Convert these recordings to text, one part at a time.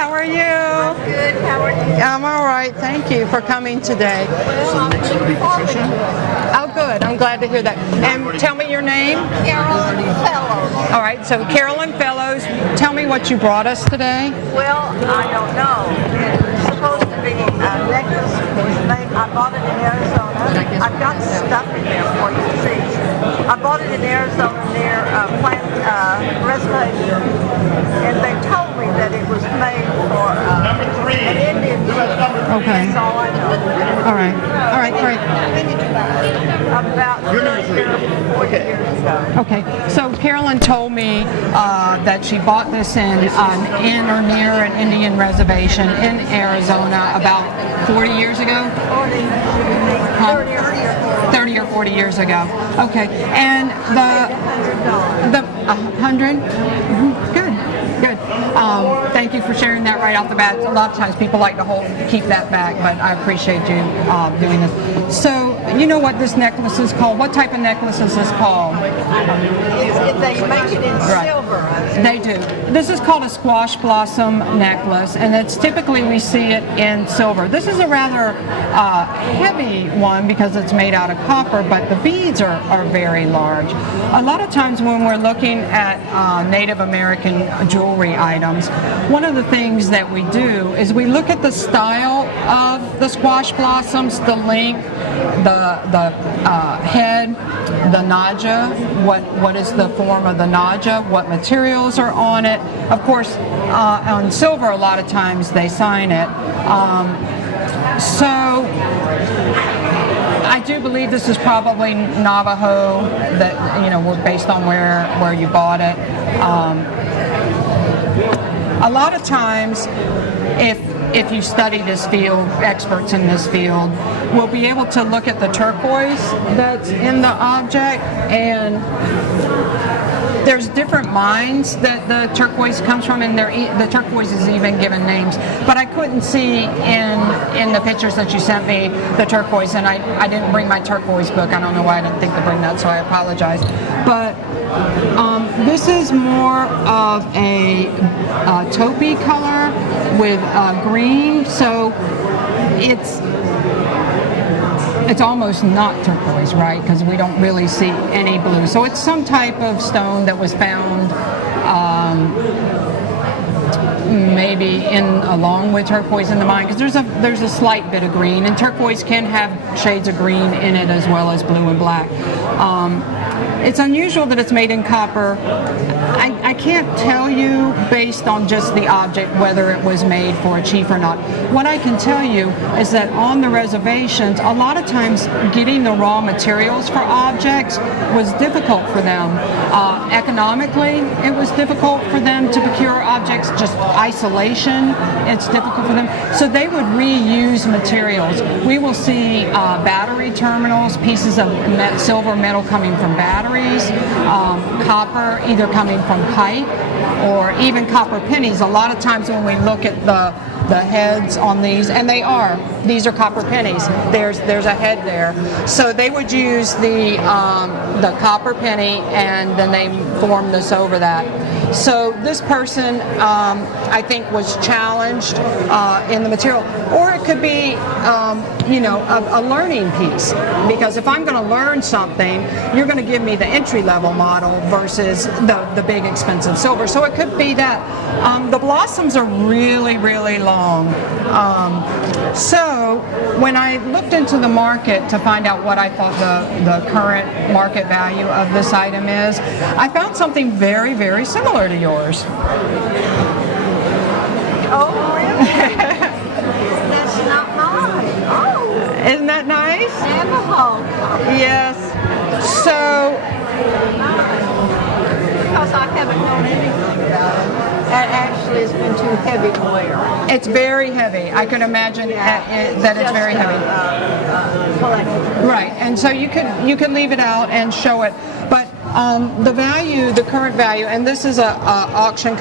How are you? Good. How are you? I'm all right. Thank you for coming today. Well, Next will be Patricia. Oh, good. I'm glad to hear that. And tell me your name. Carolyn Fellows. All right. So Carolyn Fellows, tell me what you brought us today. Well, I don't know. It's supposed to be a necklace. I bought it in Arizona. I've got stuff in there for you to see. I bought it in Arizona near Plant Reservation, and they told me that it was made for an Indian chief. Okay. That's all I know. All right. All right. Great. About 30 or 40 years ago. Okay. So Carolyn told me that she bought this in or near an Indian reservation in Arizona about 40 years ago. 30 or 40 years ago. Okay. And the 100? Good. Good. Thank you for sharing that right off the bat. A lot of times people like to keep that back, but I appreciate you doing this. So, you know what this necklace is called? What type of necklace is this called? They make it in silver. They do. This is called a squash blossom necklace, and it's typically we see it in silver. This is a rather heavy one because it's made out of copper, but the beads are very large. A lot of times when we're looking at Native American jewelry items, one of the things that we do is we look at the style of the squash blossoms, the length, the head, the naja, what is the form of the naja, what materials are on it. Of course, on silver, a lot of times they sign it. So I do believe this is probably Navajo, that based on where you bought it. A lot of times, if you study this field, experts in this field will be able to look at the turquoise that's in the object, and there's different mines that the turquoise comes from, and the turquoise is even given names. But I couldn't see in the pictures that you sent me the turquoise, and I didn't bring my turquoise book. I don't know why I didn't think to bring that, so I apologize. But this is more of a taupey color with green, so it's almost not turquoise, right? Because we don't really see any blue. So it's some type of stone that was found maybe along with turquoise in the mine, because there's a slight bit of green, and turquoise can have shades of green in it as well as blue and black. It's unusual that it's made in copper. I can't tell you based on just the object whether it was made for a chief or not. What I can tell you is that on the reservations, a lot of times getting the raw materials for objects was difficult for them. Economically, it was difficult for them to procure objects. Just isolation, it's difficult for them. So they would reuse materials. We will see battery terminals, pieces of silver metal coming from batteries, copper either coming from pipe, or even copper pennies. A lot of times when we look at the heads on these, and these are copper pennies. There's a head there. So they would use the copper penny, and then they form this over that. So this person, I think, was challenged in the material, or it could be, a learning piece. Because if I'm going to learn something, you're going to give me the entry-level model versus the big expensive silver. So it could be that. The blossoms are really, really long. So when I looked into the market to find out what I thought the current market value of this item is, I found something very, very similar to yours. Oh, really? That's not mine. Oh. Isn't that nice? Navajo. Yes. So, Because I haven't known anything about it. That actually has been too heavy to wear. it's very heavy. I can imagine that it's very heavy. Right, and so you can leave it out and show it, but the current value, and this is a auction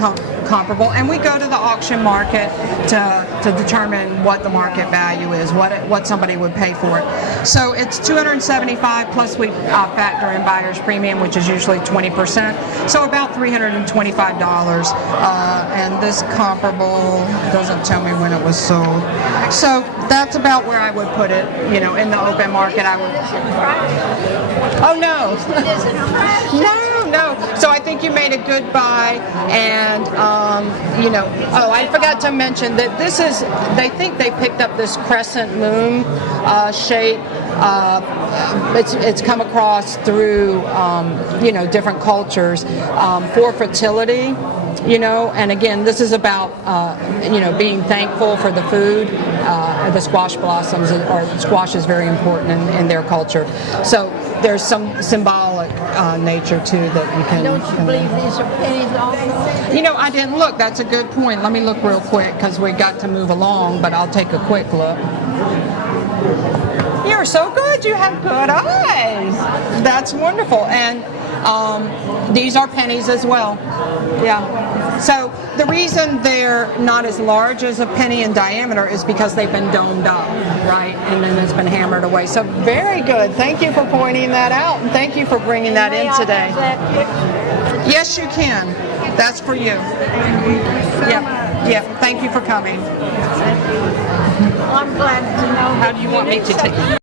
comparable. And we go to the auction market to determine what the market value is, what somebody would pay for it. So it's $275 plus we factor in buyer's premium, which is usually 20%. So about $325. And this comparable doesn't tell me when it was sold. So that's about where I would put it. You know, in the open market, I would. Oh no, no. So I think you made a good buy, and you know. Oh, I forgot to mention that this is. They think they picked up this crescent moon shape. It's come across through you know, different cultures for fertility. You know, and again, this is about you know, being thankful for the food. The squash blossoms, or squash is very important in their culture. So there's some symbolic nature too that you can. Don't you believe these are pennies also? You know, I didn't look. That's a good point. Let me look real quick because we got to move along. But I'll take a quick look. You're so good. You have good eyes. That's wonderful. And these are pennies as well. Yeah. So the reason they're not as large as a penny in diameter is because they've been domed up, right? And then it's been hammered away. So very good. Thank you for pointing that out. And thank you for bringing that in today. Yes, you can. That's for you. Yeah. Thank you for coming. Well, I'm glad to know. How do you want me to take it?